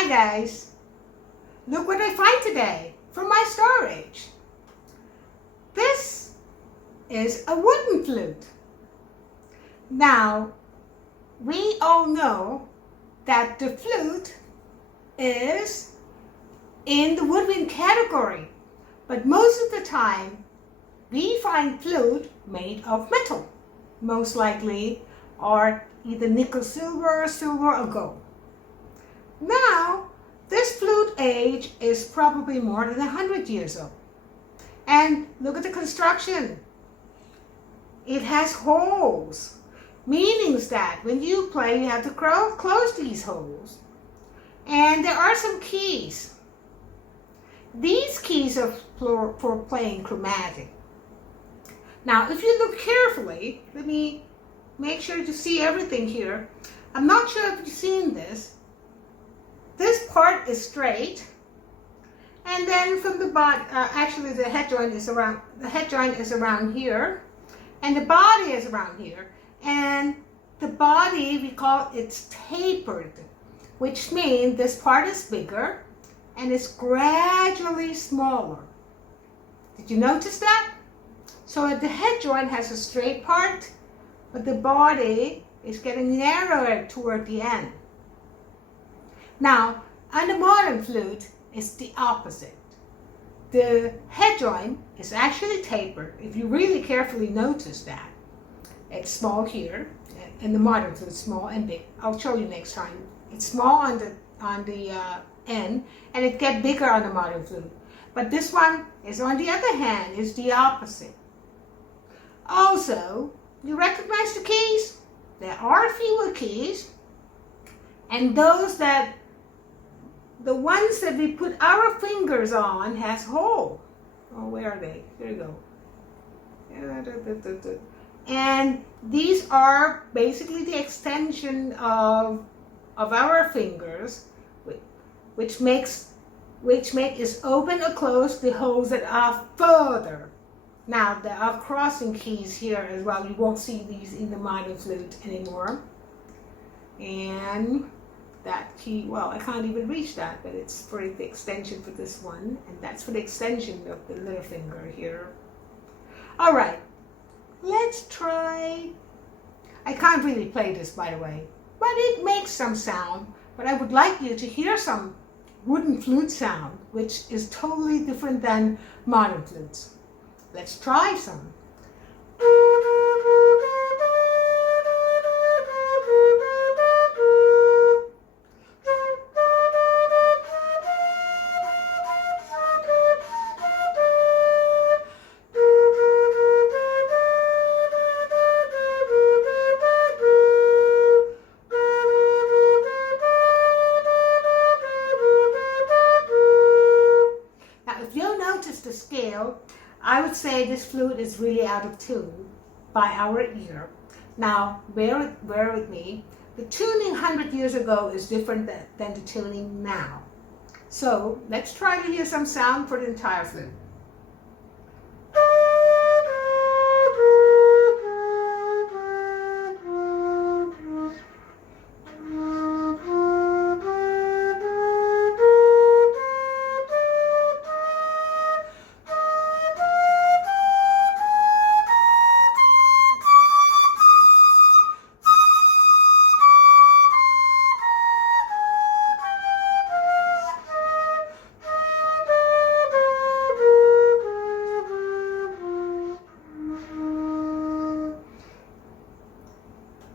Hi guys, look what I find today from my storage. This is a wooden flute. Now, we all know that the flute is in the woodwind category, but most of the time we find flute made of metal, most likely, or either nickel silver, silver or gold. Now, this flute age is probably more than 100 years old. And look at the construction. It has holes, meaning that when you play, you have to close these holes. And there are some keys. These keys are for playing chromatic. Now, if you look carefully, let me make sure to see everything here. I'm not sure if you've seen this. This part is straight, and then from the bottom, actually the head joint is around here, and the body is around here, and the body, we call it's tapered, which means this part is bigger and it's gradually smaller. Did you notice that? So the head joint has a straight part, but the body is getting narrower toward the end. Now, on the modern flute, it's the opposite. The head joint is actually tapered. If you really carefully notice that, it's small here, and the modern flute is small and big. I'll show you next time. It's small on the end, and it gets bigger on the modern flute. But this one is, on the other hand, is the opposite. Also, you recognize the keys? There are fewer keys, and the ones that we put our fingers on has hole. Oh, where are they? There you go. And these are basically the extension of our fingers, which makes is open or close the holes that are further. Now, there are crossing keys here as well. You won't see these in the modern flute anymore. And that key, well, I can't even reach that, but it's for the extension for this one, and that's for the extension of the little finger here. All right, let's try. I can't really play this, by the way, but it makes some sound. But I would like you to hear some wooden flute sound, which is totally different than modern flutes. Let's try some. The scale, I would say this flute is really out of tune by our ear. Now, bear with me. The tuning 100 years ago is different than the tuning now. So let's try to hear some sound for the entire flute.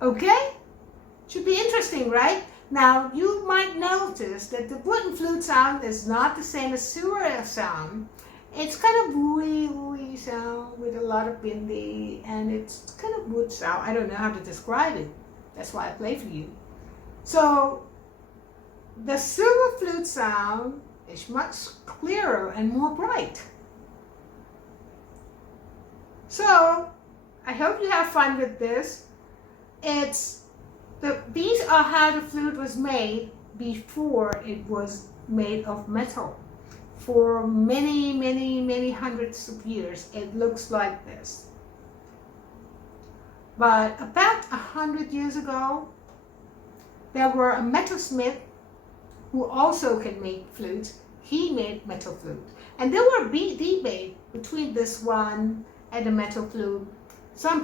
Okay? Should be interesting, right? Now, you might notice that the wooden flute sound is not the same as sewer sound. It's kind of wooey sound with a lot of bindi, and it's kind of wood sound. I don't know how to describe it. That's why I play for you. So, the silver flute sound is much clearer and more bright. So, I hope you have fun with this. These are how the flute was made before it was made of metal. For many hundreds of years, it looks like this. But about 100 years ago, there were a metalsmith who also can make flutes, he made metal flute. And there were debate between this one and the metal flute. Some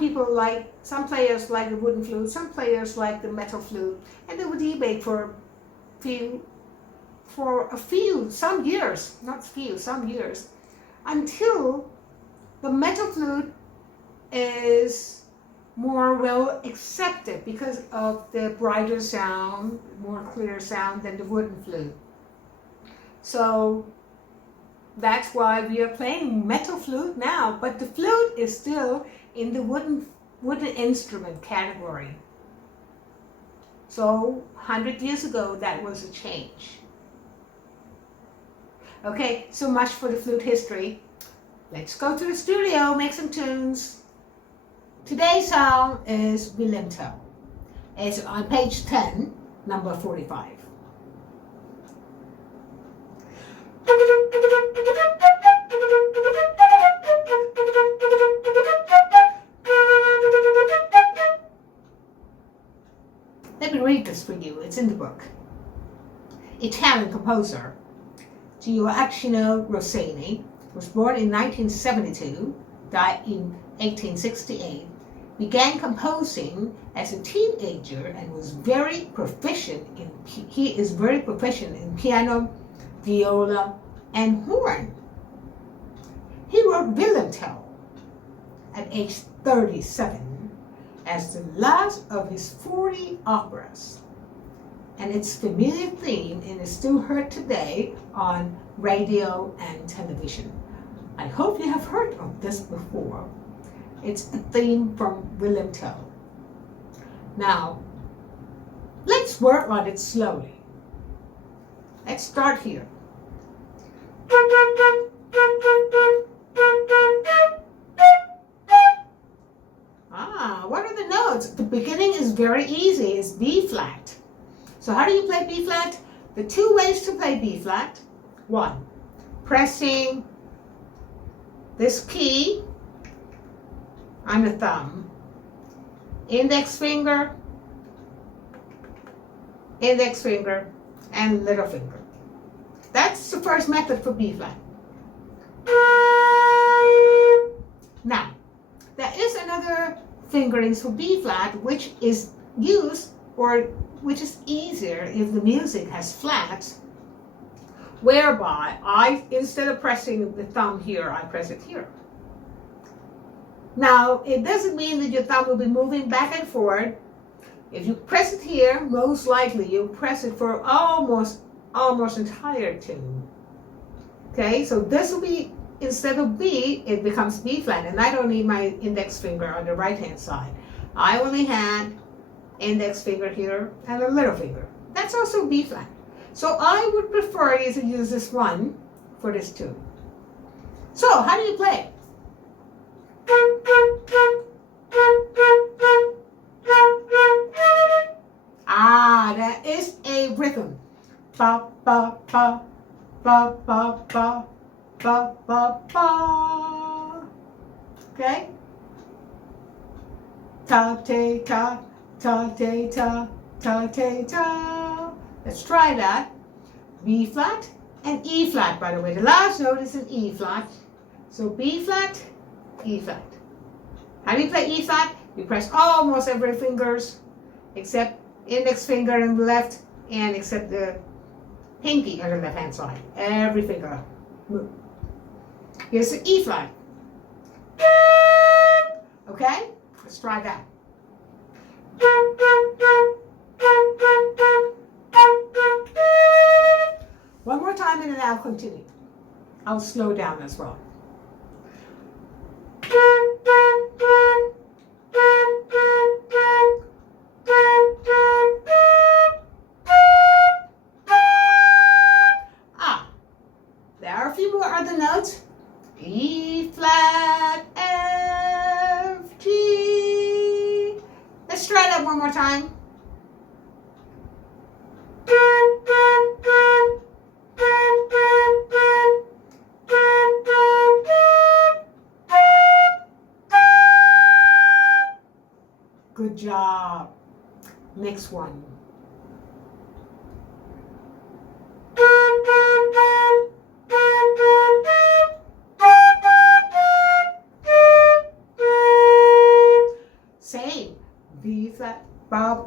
players like the wooden flute, some players like the metal flute, and they would debate for some years, until the metal flute is more well accepted because of the brighter sound, more clear sound than the wooden flute. So that's why we are playing metal flute now, but the flute is still in the wooden instrument category. So 100 years ago, that was a change. Okay, so much for the flute history. Let's go to the studio, make some tunes. Today's song is Willem Tell. It's on page 10, number 45. Let me read this for you. It's in the book. Italian composer Gioacchino Rossini was born in 1972, died in 1868, began composing as a teenager and was very proficient in piano, viola, and horn. He wrote Willem Tell at age 37 as the last of his 40 operas. And its familiar theme and is still heard today on radio and television. I hope you have heard of this before. It's a theme from Willem Tell. Now, let's work on it slowly. Let's start here. What are the notes? The beginning is very easy. It's B flat. So how do you play B flat? The two ways to play B flat. One, pressing this key on the thumb, index finger, and little finger. That's the first method for B flat. Now, there is another fingerings for B flat which is used or which is easier if the music has flats, whereby instead of pressing the thumb here, I press it here. Now, it doesn't mean that your thumb will be moving back and forth. If you press it here, most likely you'll press it for almost entire tune. Okay, so this will be, instead of B, it becomes B flat, and I don't need my index finger on the right hand side. I only had index finger here and a little finger. That's also B flat. So I would prefer you to use this one for this tune. So how do you play? That is a rhythm. Ba ba ba ba ba ba ba ba ba. Okay? Ta te ta. Ta te ta, ta te ta. Let's try that. B flat and E flat, by the way. The last note is an E flat. So B flat, E flat. How do you play E flat? You press almost every fingers except index finger on the left and except the pinky on the left hand side. Every finger. Move. Here's the E flat. Okay? Let's try that. One more time and then I'll continue. I'll slow down as well. There are a few more other notes. E flat, F, G. Let's try that one more time. Good job. Next one.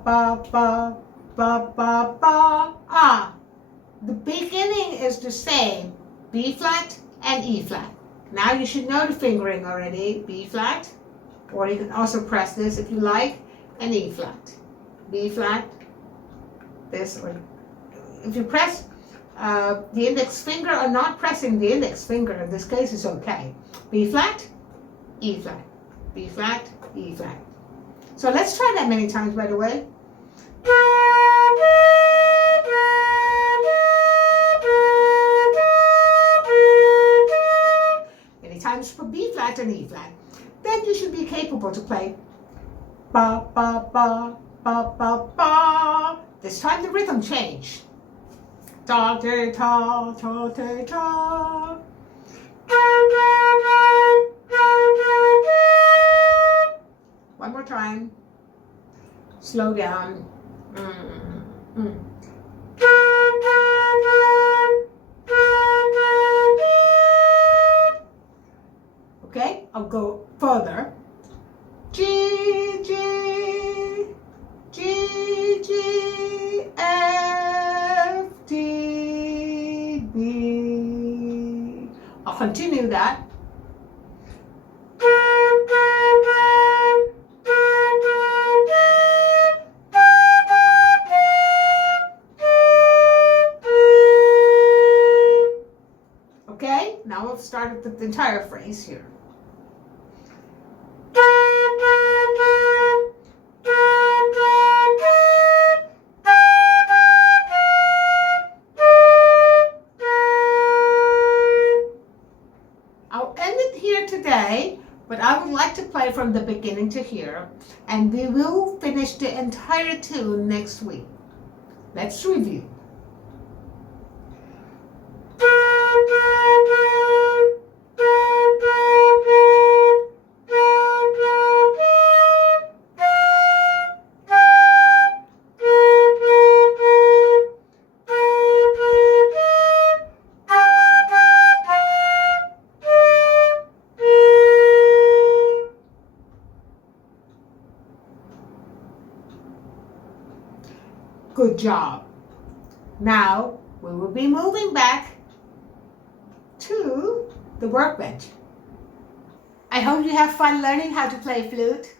ba, ba, ba, ba, ba. Ah, the beginning is the same, B flat and E flat. Now you should know the fingering already, B flat, or you can also press this if you like, and E flat. B flat, this, or if you press the index finger or not pressing the index finger, in this case is okay. B flat, E flat, B flat, E flat. So let's try that many times, by the way. Many times for B flat and E flat. Then you should be capable to play ba ba ba ba ba ba. This time the rhythm change. Ta ta ta ta ta ta. One more time. Slow down. Okay, I'll go further. G, G, G, G, F, D, B. I'll continue that. Okay, now I've started with the entire phrase here. I'll end it here today, but I would like to play from the beginning to here, and we will finish the entire tune next week. Let's review. Good job. Now we will be moving back to the workbench. I hope you have fun learning how to play flute,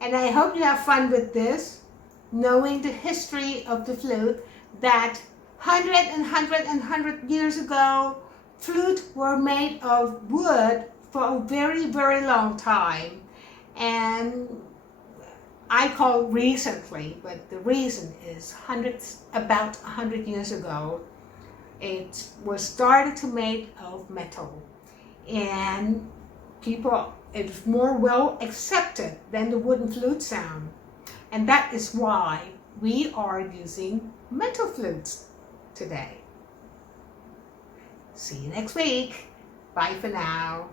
and I hope you have fun with this, knowing the history of the flute, that 100 years ago, flute were made of wood for a very, very long time, and I call recently, but the reason is about 100 years ago, it was started to make of metal, and it's more well accepted than the wooden flute sound, and that is why we are using metal flutes today. See you next week. Bye for now.